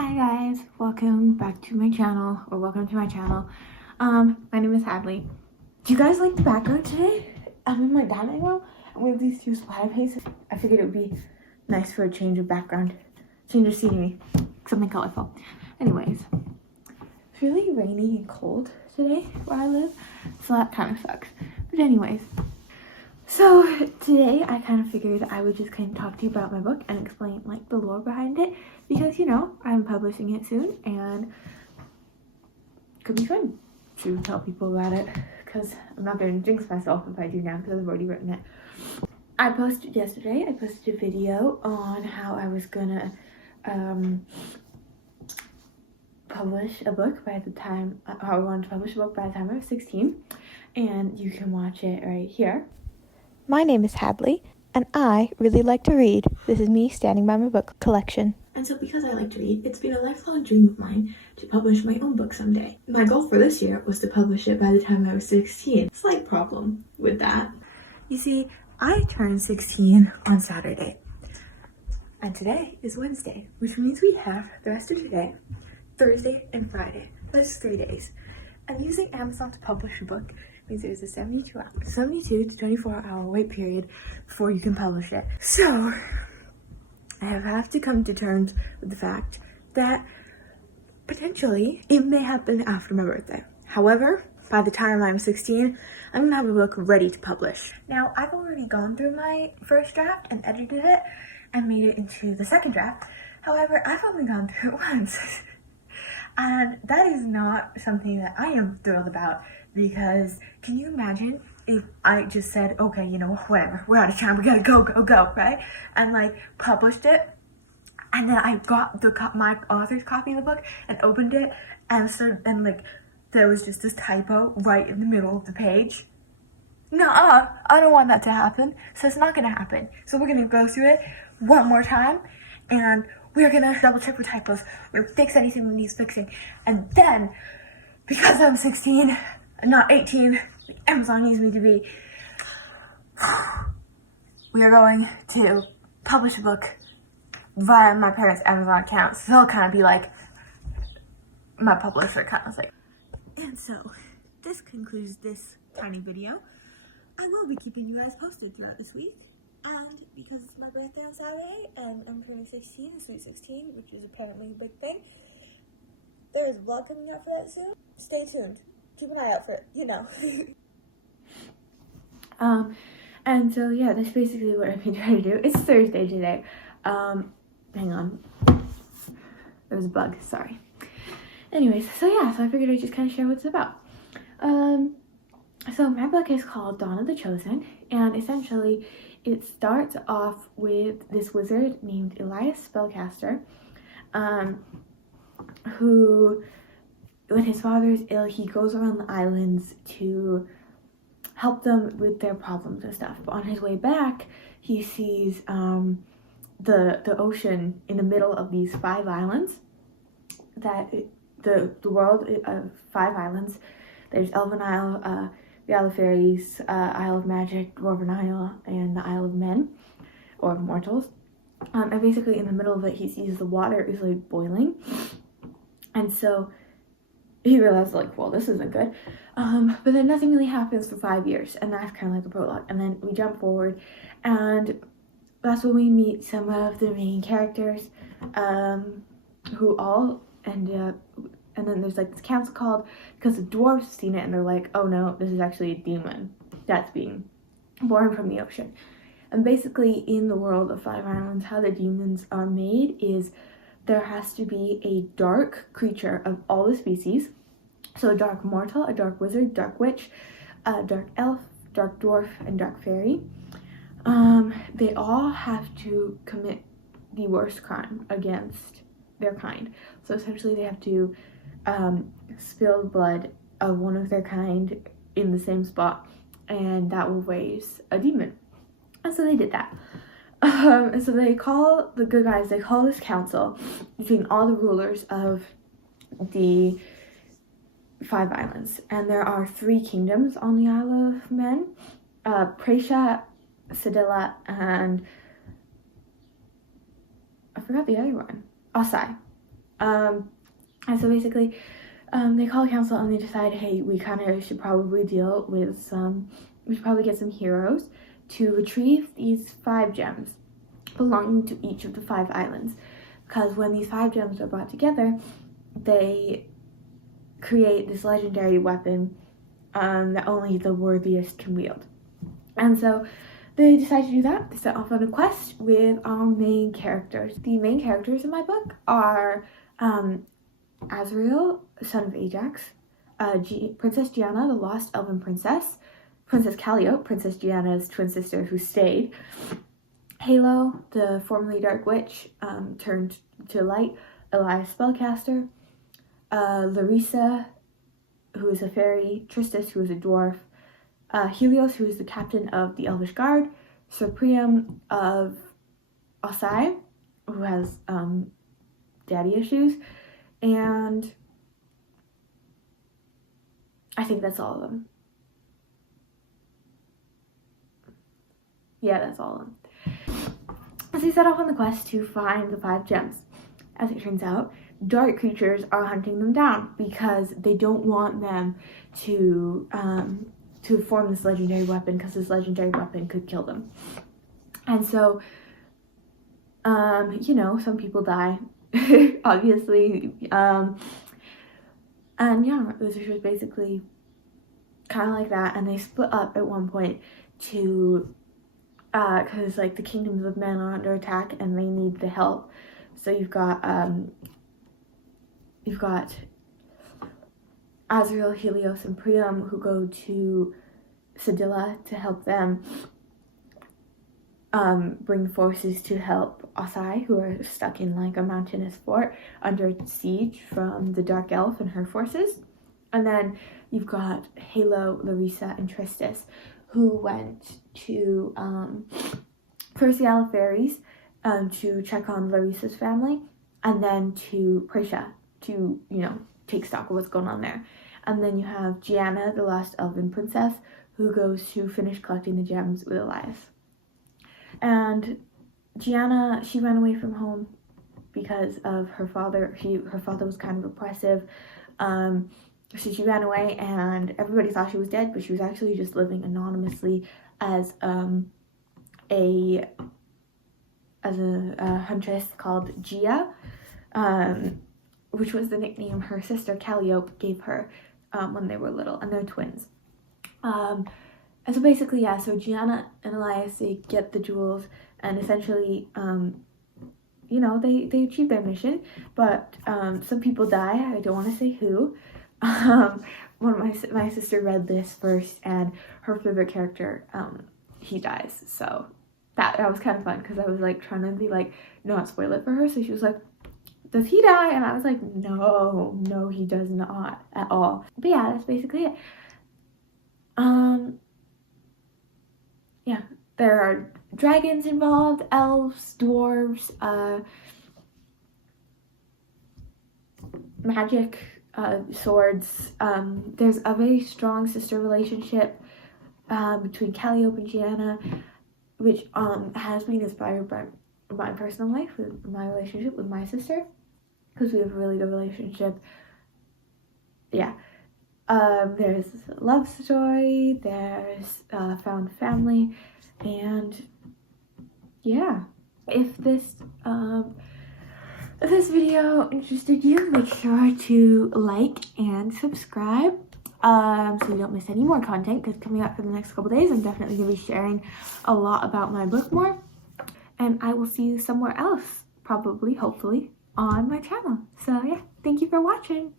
Hi guys, welcome back to my channel, or welcome to my channel. My name is Hadley. Do you guys like the background today? I'm in my dining room and we have these two splatter paces. I figured it would be nice for a change of background, change of scenery, something colorful. Anyways, it's really rainy and cold today where I live, so that kind of sucks. But anyways, so today I kind of figured I would just kind of talk to you about my book and explain like the lore behind it, because you know I'm publishing it soon and it could be fun to tell people about it, because I'm not going to jinx myself if I do now because I've already written it. I posted yesterday, I posted a video on how I was gonna publish a book by the time, how I wanted to publish a book by the time I was 16, and you can watch it right here. My name is Hadley, and I really like to read. This is me standing by my book collection. And so because I like to read, it's been a lifelong dream of mine to publish my own book someday. My goal for this year was to publish it by the time I was 16. Slight problem with that. You see, I turned 16 on Saturday. And today is Wednesday, which means we have the rest of today, Thursday and Friday. That's 3 days. And using Amazon to publish a book means there's a 72 to 24 hour wait period before you can publish it. So I have to come to terms with the fact that potentially it may happen after my birthday. However, by the time I'm 16, I'm gonna have a book ready to publish. Now, I've already gone through my first draft and edited it and made it into the second draft. However, I've only gone through it once. And that is not something that I am thrilled about, because can you imagine if I just said, okay, you know, whatever, we're out of time, we gotta go, right? And like published it, and then I got my author's copy of the book and opened it, and like there was just this typo right in the middle of the page. Nuh-uh, I don't want that to happen, so it's not gonna happen. So we're gonna go through it one more time, and we're gonna double check for typos. We're gonna fix anything that needs fixing. And then, because I'm 16, not 18, like Amazon needs me to be, we are going to publish a book via my parents' Amazon account. So they'll kind of be like my publisher, kind of thing. And so, this concludes this tiny video. I will be keeping you guys posted throughout this week. And because it's my birthday on Saturday and I'm turning 16, sweet 16, which is apparently a big thing, there is a vlog coming out for that soon. Stay tuned. Keep an eye out for it, you know. And so yeah, that's basically what I've been trying to do. It's Thursday today. Hang on. There was a bug, sorry. Anyways, so yeah, so I figured I'd just kind of share what it's about. So my book is called Dawn of the Chosen, and essentially it starts off with this wizard named Elias Spellcaster, who, when his father is ill, he goes around the islands to help them with their problems and stuff. But on his way back, he sees the ocean in the middle of these 5 islands. The world of 5 islands. There's Elven Isle, the Isle of Fairies, Isle of Magic, Dwarven Isle, and the Isle of Men, or Mortals. And basically in the middle of it, he sees the water is like boiling. And so he realized like, well, this isn't good. But then nothing really happens for 5 years, and that's kind of like the prologue. And then we jump forward, and that's when we meet some of the main characters, who all end up. And then there's like this council called because the dwarves have seen it and they're like, oh no, this is actually a demon that's being born from the ocean. And basically in the world of 5 Islands, how the demons are made is there has to be a dark creature of all the species. So a dark mortal, a dark wizard, dark witch, a dark elf, dark dwarf, and dark fairy. They all have to commit the worst crime against their kind. So essentially they have to spill the blood of one of their kind in the same spot, and that will raise a demon. And so they did that. And so they call the good guys, they call this council between all the rulers of the 5 islands. And there are 3 kingdoms on the Isle of Men. Praetia, Sedilla, and I forgot the other one. Osai. And so basically, they call a council and they decide, hey, we kind of should probably deal with we should probably get some heroes to retrieve these 5 gems belonging to each of the 5 islands. Because when these 5 gems are brought together, they create this legendary weapon that only the worthiest can wield. And so they decide to do that. They set off on a quest with our main characters. The main characters in my book are Azrael, son of Ajax, Princess Gianna, the lost elven princess, Princess Calliope, Princess Gianna's twin sister who stayed, Halo, the formerly dark witch, turned to light, Elias spellcaster, Larissa, who is a fairy, Tristis, who is a dwarf, Helios, who is the captain of the Elvish Guard, Sir Priam of Osai, who has daddy issues, and I think that's all of them. Yeah, that's all of them. So they set off on the quest to find the 5 gems. As it turns out, dark creatures are hunting them down because they don't want them to form this legendary weapon, because this legendary weapon could kill them. And so, some people die, obviously. And yeah, this was basically kind of like that. And they split up at one point to, because like the kingdoms of men are under attack and they need the help. So you've got Azrael, Helios, and Priam who go to Sedilla to help them bring forces to help Osai, who are stuck in like a mountainous fort under siege from the Dark Elf and her forces. And then you've got Halo, Larissa, and Tristis, who went to first the Isle of Fairies to check on Larissa's family, and then to Praetia to, take stock of what's going on there. And then you have Gianna, the lost elven princess, who goes to finish collecting the gems with Elias. And Gianna, she ran away from home because of her father. Her father was kind of oppressive. So she ran away, and everybody thought she was dead, but she was actually just living anonymously as a huntress called Gia, which was the nickname her sister Calliope gave her when they were little, and they're twins. And so basically, yeah, so Gianna and Elias, they get the jewels, and essentially, they achieve their mission, but some people die. I don't want to say who. One of my sister read this first, and her favorite character, he dies. So that was kind of fun, because I was like trying to be like, not spoil it for her. So she was like, does he die? And I was like, no, he does not at all. But yeah, that's basically it. Yeah, there are dragons involved, elves, dwarves, magic, swords. There's a very strong sister relationship between Calliope and Gianna, which has been inspired by my personal life, with my relationship with my sister, because we have a really good relationship. Yeah. There's a love story, there's found family, and yeah. If this video interested you, make sure to like and subscribe so you don't miss any more content, because coming up for the next couple days, I'm definitely going to be sharing a lot about my book more. And I will see you somewhere else, probably, hopefully, on my channel. So yeah, thank you for watching.